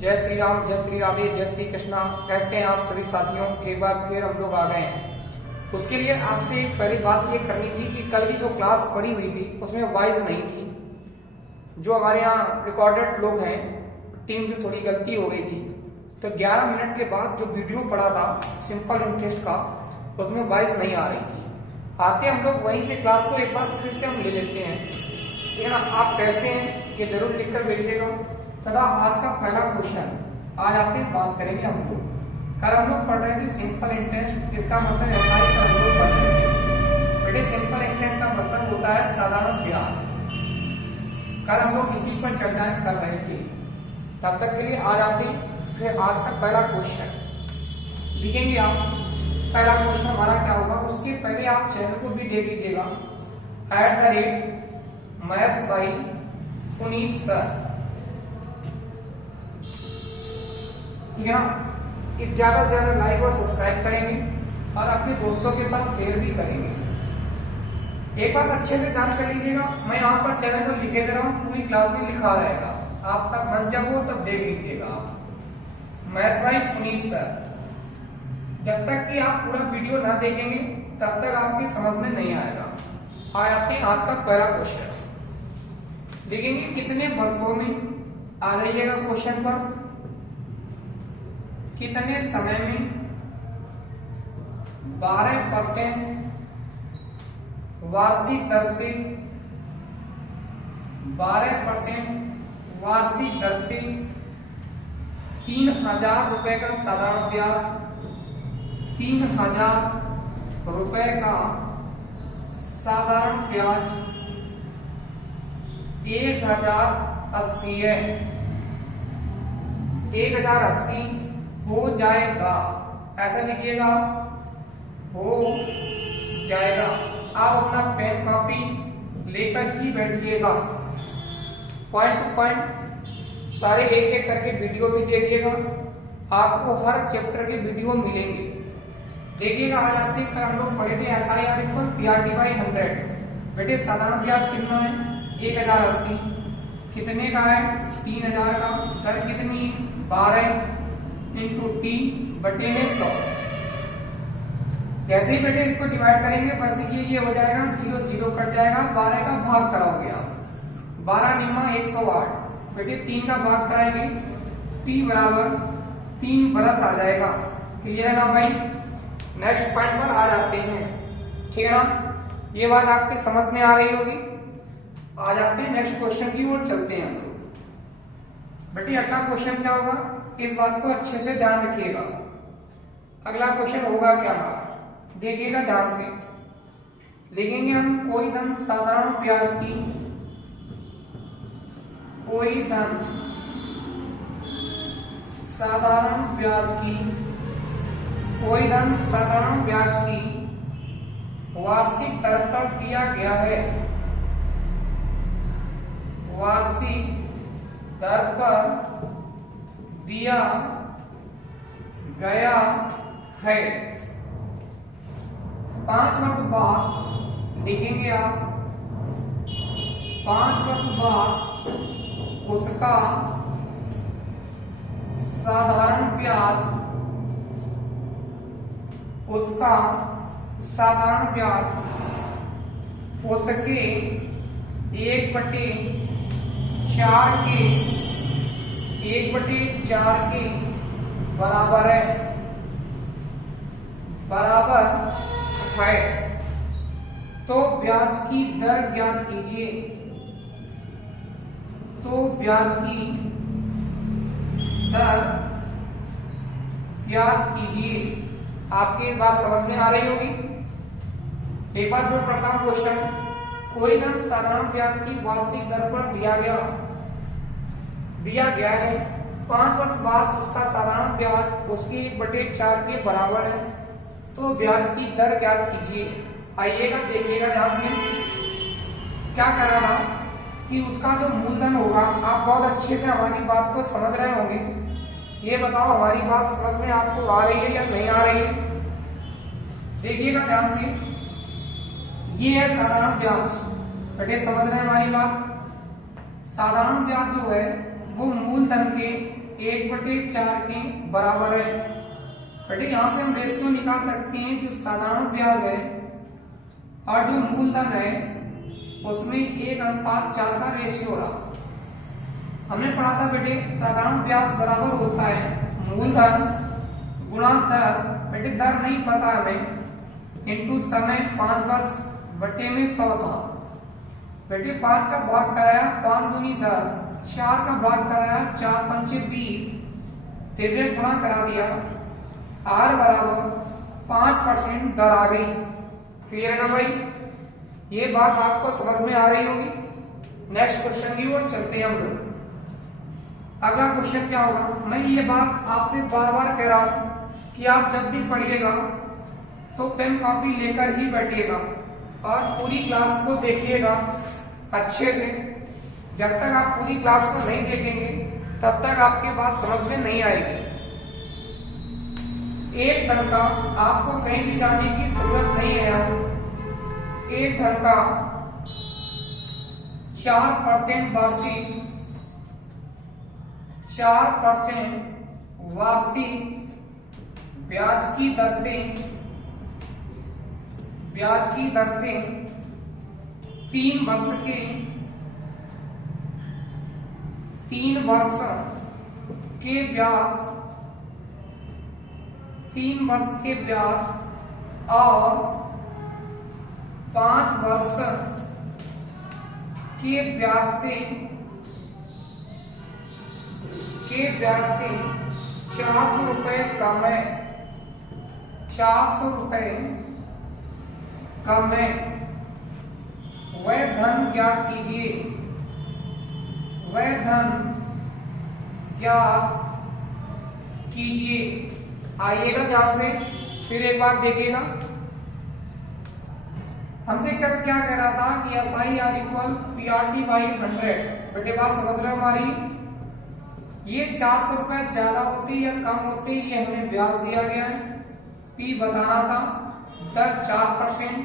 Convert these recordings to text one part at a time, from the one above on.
जय श्री राम, जय श्री राधे, जय श्री कृष्णा। कैसे हैं आप सभी साथियों? एक बार फिर हम लोग आ गए हैं। उसके लिए आपसे पहली बात ये करनी थी कि कल की जो क्लास पढ़ी हुई थी उसमें वॉइस नहीं थी। जो हमारे यहाँ रिकॉर्डेड लोग हैं, टीम से थोड़ी गलती हो गई थी, तो 11 मिनट के बाद जो वीडियो पढ़ा था सिंपल इंटरेस्ट का, उसमें वॉइस नहीं आ रही थी। आते हम लोग वहीं से क्लास को एक बार फिर से हम ले लेते हैं। लेकिन आप कैसे हैं ये जरूर लिखकर भेजिएगा। तथा आज का पहला क्वेश्चन आज आपसे बात करेंगे हम लोग। कल हम लोग पढ़ रहे थे सिंपल इंटेंट, इसका मतलब एसआई का हम लोग पढ़ रहे थे। बेटे सिंपल इंटेंट का मतलब होता है साधारण ब्याज। कल हम लोग इसी पर चर्चाएं कर रहे थे। तब तक के लिए आज आते फिर आज का पहला क्वेश्चन लिखेंगे आप। पहला क्वेश्चन हमारा क्या होगा, उसके पहले आप चैनल को भी देख लीजिएगा, @मैथ्स बाई पुनीत सर, ठीक है ना। इस ज्यादा से ज्यादा लाइक और सब्सक्राइब करेंगे और अपने दोस्तों के साथ शेयर भी करेंगे। एक बात अच्छे से ध्यान कर लीजिएगा, मैं यहाँ पर चैनल को लिखे दे रहा हूँ, पूरी क्लास में लिखा रहेगा, आपका मन जब हो तब देख लीजिएगा आप। Maths by Puneet sir. जब तक कि आप पूरा वीडियो ना देखेंगे तब तक आपकी समझ में नहीं आएगा। आज आते हैं आज का पहला क्वेश्चन। देखेंगे कितने वर्षों में, आ जाइएगा क्वेश्चन पर, कितने समय में 12% वार्षिक दर से 12% वार्षिक दर से 3000 रुपए का साधारण ब्याज, 3000 रुपए का साधारण ब्याज 1080 है, 1080 हो जाएगा, ऐसा लिखिएगा, हो जाएगा। आप अपना पेन कॉपी लेकर ही बैठिएगा, पॉइंट टू पॉइंट सारे एक एक करके वीडियो भी देखिएगा, आपको हर चैप्टर के वीडियो मिलेंगे। देखिएगा आज आपने कल हम लोग पढ़े थे SIR इक्वल PRT बाई 100। बेटे साधारण ब्याज कितना है, 1080, कितने का है, 3000 का, दर कितनी, 12 इंटू टी बटे में 100। जैसे ही बेटे इसको डिवाइड करेंगे बस ये हो जाएगा, 0 0 कट जाएगा, 12 का भाग कराओगे आप, 12 निमा 108। बेटे 3 का भाग कराएंगे, टी बराबर 3 बरस आ जाएगा। क्लियर है ना भाई? नेक्स्ट पॉइंट पर आ जाते हैं, ठीक है ना। ये बात आपके समझ में आ रही होगी। आ जाते हैं नेक्स्ट क्वेश्चन की ओर, चलते हैं हम लोग। बेटे अगला क्वेश्चन क्या होगा, इस बात को अच्छे से ध्यान रखिएगा। अगला क्वेश्चन होगा क्या हमारा, देखिएगा ध्यान से। लिखेंगे हम कोई धन साधारण ब्याज की, कोई धन साधारण ब्याज की, कोई धन साधारण ब्याज की वार्षिक दर पर दिया गया है, वार्षिक दर पर दिया गया है। 5 वर्ष बाद लिखेंगे आप, 5 वर्ष बाद उसका साधारण ब्याज, उसका साधारण ब्याज उसके 1/4 के 1/4 के बराबर है, बराबर है। तो ब्याज की दर ज्ञात कीजिए, तो ब्याज की दर ज्ञात कीजिए। आपकी बात समझ में आ रही होगी। एक बार फिर पढ़ता हूं क्वेश्चन। कोई धन साधारण ब्याज की वार्षिक दर पर दिया गया है, 5 वर्ष बाद उसका साधारण ब्याज उसके 1/4 के बराबर है, तो ब्याज की दर ज्ञात कीजिए। आइएगा देखिएगा ध्यान से, क्या कर रहा था कि उसका जो मूलधन होगा, आप बहुत अच्छे से हमारी बात को समझ रहे होंगे। ये बताओ हमारी बात समझ में आपको आ रही है या नहीं आ रही है? देखिएगा ध्यान से, ये है साधारण ब्याज। बेटे समझ रहे हैं हमारी बात? साधारण ब्याज जो है वो मूलधन के 1/4 के बराबर है। बेटे यहाँ से हम रेशियो निकाल सकते हैं, जो साधारण ब्याज है और जो मूलधन है उसमें 1:4 का रेशियो रहा। हमने पढ़ा था बेटे साधारण ब्याज बराबर होता है मूलधन गुणा दर, बेटे दर नहीं पता हमें, इंटू समय 5 वर्ष बटे में 100 था। बेटे 5 का भाग कराया 5 दूनी 10, 4 का भाग कराया 4 पंचे 20, फिर गुणा करा दिया, आर बराबर 5% दर आ गई। क्लियर है ना भाई? ये बात आपको समझ में आ रही होगी। नेक्स्ट क्वेश्चन की ओर चलते हैं हम लोग। अगला क्वेश्चन क्या होगा, मैं ये बात आपसे बार बार कह रहा हूं कि आप जब भी पढ़िएगा तो पेन कॉपी लेकर ही बैठिएगा और पूरी क्लास को देखिएगा अच्छे से। जब तक आप पूरी क्लास को नहीं देखेंगे तब तक आपके बात समझ में नहीं आएगी। एक धन का आपको कहीं भी जाने की जरूरत नहीं है। एक धन का 4% वार्षिक 4% वार्षिक ब्याज की दर से 3 वर्ष के ब्याज 3 वर्ष के ब्याज और 5 वर्ष के ब्याज से 400 रुपए कम है। 400 रुपए कम है। वह धन ज्ञात कीजिए। वह धन ज्ञात कीजिए। आइएगा ध्यान से, फिर एक बार देखिएगा। हमसे कल क्या कह रहा था कि SI इक्वल PRT/100। बेटे बात समझ रहे हो हमारी? ये 400 रुपए ज्यादा होते या कम होते, ये हमें ब्याज दिया गया है, P बताना था, दर 4%।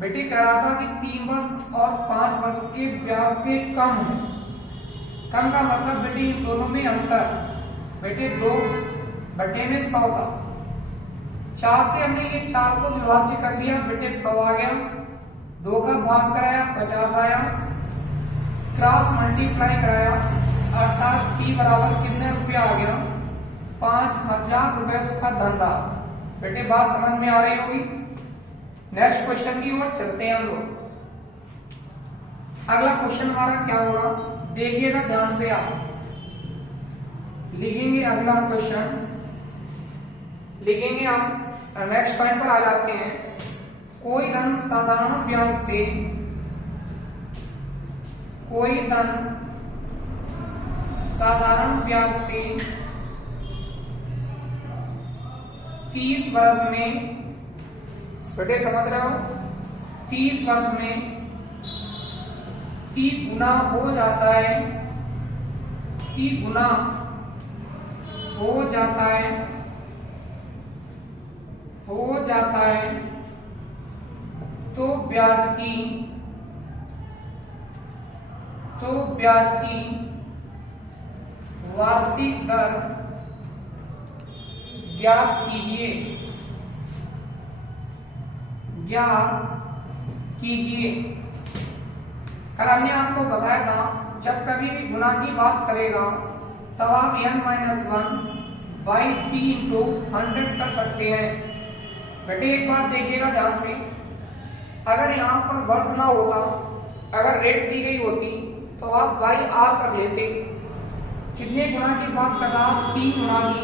बेटे कह रहा था कि 3 वर्ष और 5 वर्ष के ब्याज से कम है। कम का मतलब बेटे इन दोनों में अंतर, बेटे 2/100 का। 4 से हमने ये 4 को विभाज्य कर दिया, बेटे 100 आ गया। 2 का भाग कराया 50 आया, क्रॉस मल्टीप्लाई कराया, अर्थात P बराबर कितने रुपया आ गया? 5000 रुपए उसका धन रहा। बेटे बात समझ में आ रही होगी। नेक्स्ट क्वेश्चन की ओर चलते हैं हम लोग। अगला क्वेश्चन हमारा क्या होगा, देखिएगा ध्यान से। आप लिखेंगे अगला क्वेश्चन, लिखेंगे हम। नेक्स्ट पॉइंट पर आ जाते हैं। कोई धन साधारण ब्याज से 30 वर्ष में, बेटे समझ रहे हो, 30 वर्ष में 30 गुना हो जाता है, 30 गुना हो जाता है, तो ब्याज की वार्षिक दर ज्ञात कीजिए। कल हमने आपको बताया था जब कभी भी गुना की बात करेगा तब आप n-1/P × 100 कर सकते हैं। बेटे एक बात देखिएगा ध्यान से, अगर यहाँ पर वर्ष ना होता, अगर रेट दी गई होती तो आप R कर लेते। कितने गुना की बात कर रहा? 3 गुना की।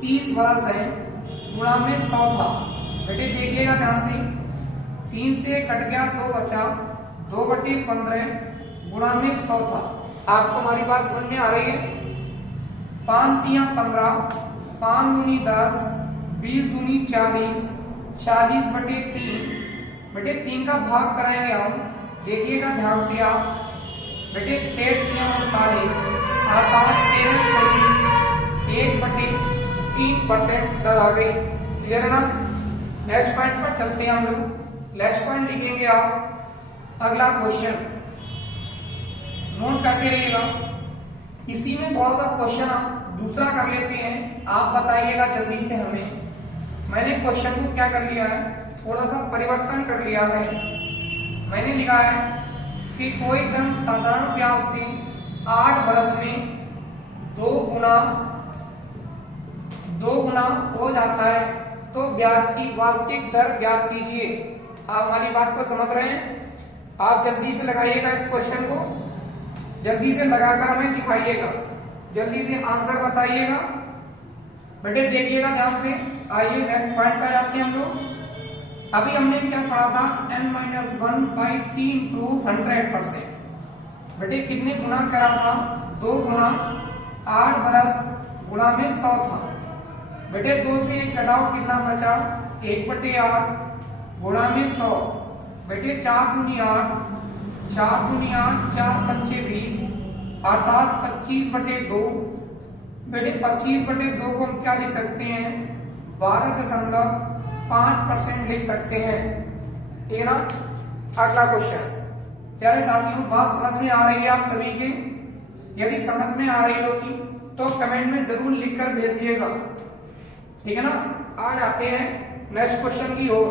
30 वर्ष है, गुणा में 100 था। बेटे देखिएगा ध्यान से, 3 से कट गया 2 बचा, 2/15 गुणा में 100 था। आपको हमारी बात समझ में आ रही है? 5 × 15, 5 दूनी 10, 20 दूनी 40, 40/3। बेटे 3 का भाग कराएंगे हम, देखिएगा ध्यान से आप। बेटे 13 अर्थात 1/3% दर आ गई। क्लियर है ना? नेक्स्ट पॉइंट पर चलते हैं हम लोग। नेक्स्ट पॉइंट लिखेंगे आप। अगला क्वेश्चन नोट करके रहिएगा। इसी में थोड़ा सा क्वेश्चन हम दूसरा कर लेते हैं, आप बताइएगा जल्दी से हमें। मैंने क्वेश्चन को क्या कर लिया है, थोड़ा सा परिवर्तन कर लिया है। मैंने लिखा है कि कोई धन साधारण ब्याज से 8 वर्ष में 2 गुना हो जाता है तो ब्याज की वार्षिक दर ज्ञात कीजिए। आप हमारी बात को समझ रहे हैं? आप जल्दी से लगाइएगा इस क्वेश्चन को, जल्दी से लगाकर हमें दिखाइएगा, जल्दी से आंसर बताइएगा। बेटे देखिएगा ध्यान से। आइए नेक्स्ट पॉइंट पे आते हैं हम लोग। अभी हमने क्या पढ़ा था, n-1/t × 100%। बेटे कितने गुना करा था, 2 गुना 8 बरस गुणा में 100 था। बेटे 2 से 1 घटाओ, कितना बचा, 1/8 गुणा में 100। बेटे 4 दूनी 8, 4 दूनी 8, 4 पंचे 20, अर्थात 25/2। बेटे 25/2 को हम क्या लिख सकते हैं, 12.5% लिख सकते हैं। ठीक है ना। अगला क्वेश्चन। प्यारे साथियों, बात समझ में आ रही है आप सभी के? यदि समझ में आ रही होगी तो कमेंट में जरूर लिखकर भेजिएगा। ठीक है ना। आ जाते हैं नेक्स्ट क्वेश्चन की ओर।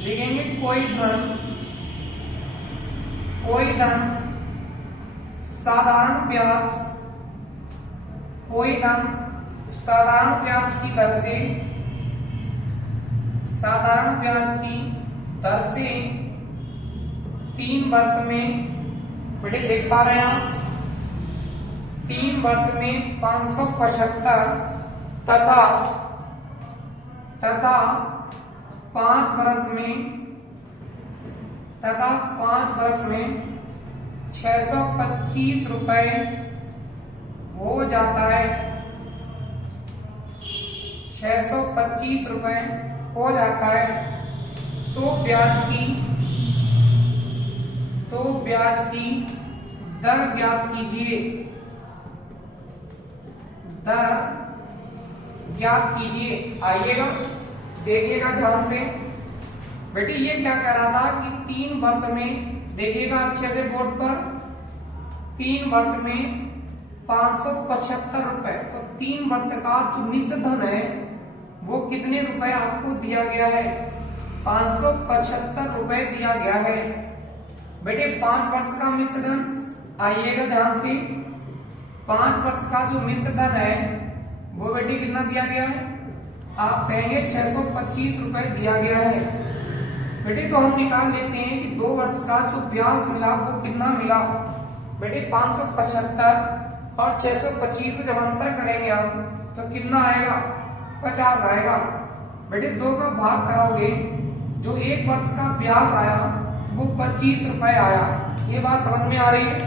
लिखेंगे कोई धन साधारण ब्याज की दर से 3 वर्ष में, बेटे देख पा रहे हैं आप, 3 वर्ष में 575 तथा 5 वर्ष में 625 रुपए हो जाता है। 625 रुपए हो जाता है तो ब्याज की दर ज्ञात कीजिए। आइएगा देखिएगा ध्यान से। बेटे ये क्या कह रहा था कि 3 वर्ष में, देखिएगा अच्छे से बोर्ड पर, 3 वर्ष में 575 रुपए, तो 3 वर्ष का जो मिश्र धन है वो कितने रुपए आपको दिया गया है, 575 रुपए दिया गया है। बेटे 5 वर्ष का मिश्र धन, आइएगा ध्यान से, 5 वर्ष का जो मिश्र धन है वो बेटे कितना दिया गया है, आप कहेंगे 625 रुपए दिया गया है। बेटे तो हम निकाल लेते हैं कि 2 वर्ष का जो ब्याज मिला वो कितना मिला। बेटे 575 और 625 में जब अंतर करेंगे हम तो कितना आएगा, 50 आएगा। बेटे 2 का भाग कराओगे, जो 1 वर्ष का ब्याज आया वो 25 रुपए आया। ये बात समझ में आ रही है?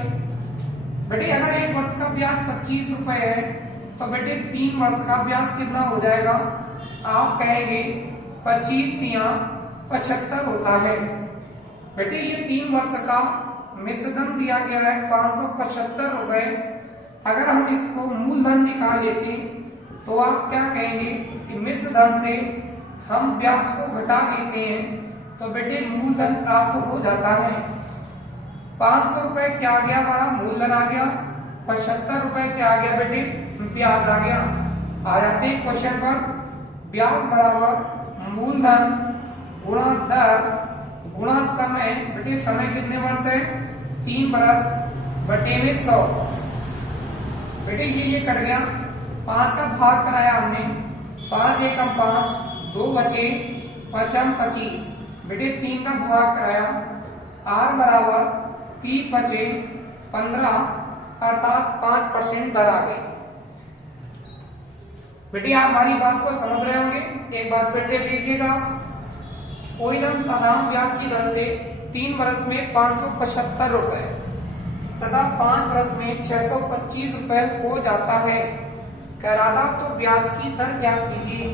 बेटे अगर 1 वर्ष का ब्याज 25 रुपए है तो बेटे 3 वर्ष का ब्याज कितना हो जाएगा, आप कहेंगे 25 × 75 होता है। बेटे ये 3 वर्ष का मिश्र धन दिया गया है 575 रुपए। अगर हम इसको मूलधन निकाल लेते तो आप क्या कहेंगे कि मिश्र धन से हम ब्याज को घटा लेते हैं तो बेटे मूलधन प्राप्त हो जाता है। 500 रुपए क्या आ गया, हमारा मूलधन आ गया, 75 रुपए क्या आ गया बेटे, ब्याज आ गया। आ जाते हैं क्वेश्चन पर। ब्याज बराबर मूलधन गुणा दर गुणा समय। बेटे समय कितने वर्ष है, 3 वर्ष, बटे में 100। बेटे ये कट गया, 5 का भाग कराया हमने, 5 एकम 5, 2 बचे, 5 25। बेटे 3 का भाग कराया, r बराबर 3 बचे 15, अर्थात 5% दर आ गई। बेटे आप हमारी बात को समझ रहे होंगे, एक बार फिर देख लीजिएगा। कोई धन साधारण ब्याज की दर से 3 वर्ष में 575 रुपए तथा 5 वर्ष में 625 रुपए हो जाता है, कहलाता तो ब्याज की दर ज्ञात कीजिए।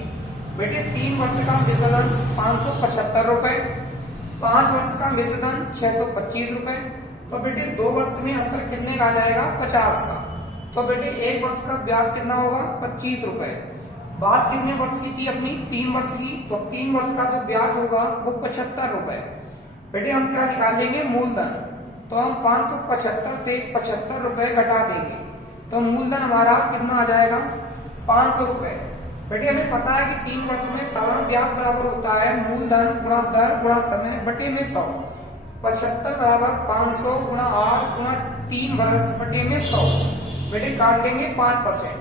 बेटे 3 वर्ष का मिश्र धन 575 रुपए, 5 वर्ष का मिश्र धन 625 रुपए, तो बेटे 2 वर्ष में अंतर कितने का आ जाएगा, 50 का। तो बेटे 1 वर्ष का ब्याज कितना होगा, 25 रुपए। बात कितने वर्ष की थी अपनी, 3 वर्ष की, तो 3 वर्ष का जो ब्याज होगा वो 75 रुपए। बेटे हम क्या निकाल लेंगे, मूलधन, तो हम 575 से 75 रुपए घटा देंगे। तो मूलधन हमारा कितना आ जाएगा 500 रुपए। बेटे हमें पता है कि 3 वर्ष में सालाना ब्याज बराबर होता है मूलधन गुणा दर गुणा समय बटे में 100। 75 बराबर 500 गुणा 8 गुणा 3 वर्ष बटे में 100। बेटे काट देंगे 5%।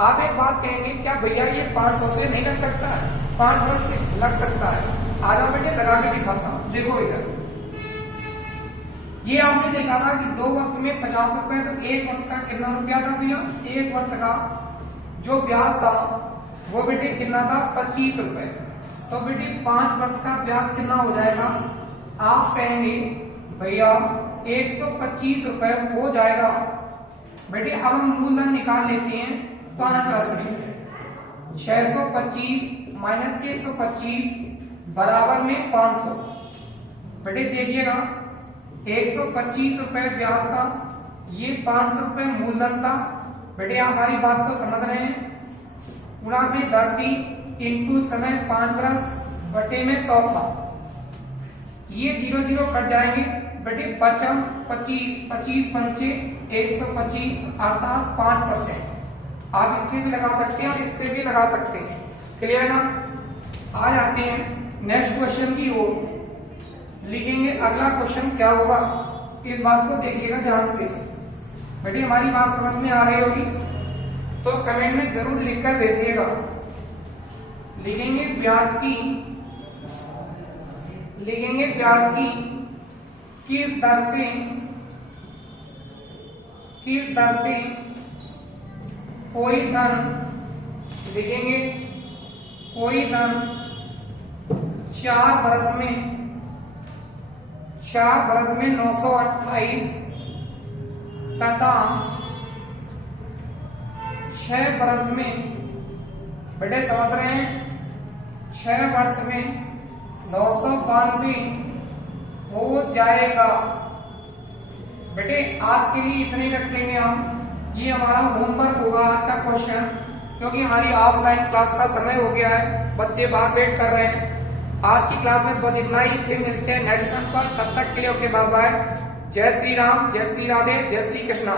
आप एक बात कहेंगे क्या भैया ये 500 से नहीं लग सकता है? 5 वर्ष से लग सकता है। आ जाओ बेटे लगा के दिखाता हूं, देखो इधर। ये आपने देखा था कि 2 वर्ष में 50 रुपए, तो 1 वर्ष का कितना रुपया था भैया? 1 वर्ष का जो ब्याज था वो बेटे कितना था 25 रुपए। तो बेटे 5 वर्ष का ब्याज कितना हो जाएगा? आप कहेंगे भैया 125 रुपए हो जाएगा। बेटे अब हम मूलधन निकाल लेते हैं 5 वर्ष में। 625 माइनस के 125 बराबर में 500। बेटे देखिएगा 125 रुपए ब्याज था, ये 500 रुपए मूलधन था। बेटे आप हमारी बात को समझ रहे हैं? गुणा में दर थी इंटू समय 5 वर्ष बटे में 100 था। ये 0 0 कट जाएंगे। बेटे 25 25 पंचे 125 अर्थात 5%। आप इससे भी लगा सकते हैं और इससे भी लगा सकते हैं। क्लियर ना? आ जाते हैं नेक्स्ट क्वेश्चन की ओर। लिखेंगे अगला क्वेश्चन क्या होगा, इस बात को देखिएगा ध्यान से। बेटे हमारी बात समझ में आ रही होगी तो कमेंट में जरूर लिखकर भेजिएगा। लिखेंगे ब्याज की किस दर से कोई धन, लिखेंगे कोई धन 4 वर्ष में 928 तथा 6 वर्ष में, बेटे समझ रहे हैं, 6 वर्ष में 992 हो जाएगा। बेटे आज के लिए इतने रखेंगे हम। ये हमारा होमवर्क होगा आज का क्वेश्चन, क्योंकि हमारी ऑफलाइन क्लास का समय हो गया है, बच्चे बाहर वेट कर रहे हैं। आज की क्लास में बस इतना ही। फिर मिलते हैं नेक्स्ट टाइम पर। तब तक के लिए ओके बाय बाय। जय श्री राम, जय श्री राधे, जय श्री कृष्णा।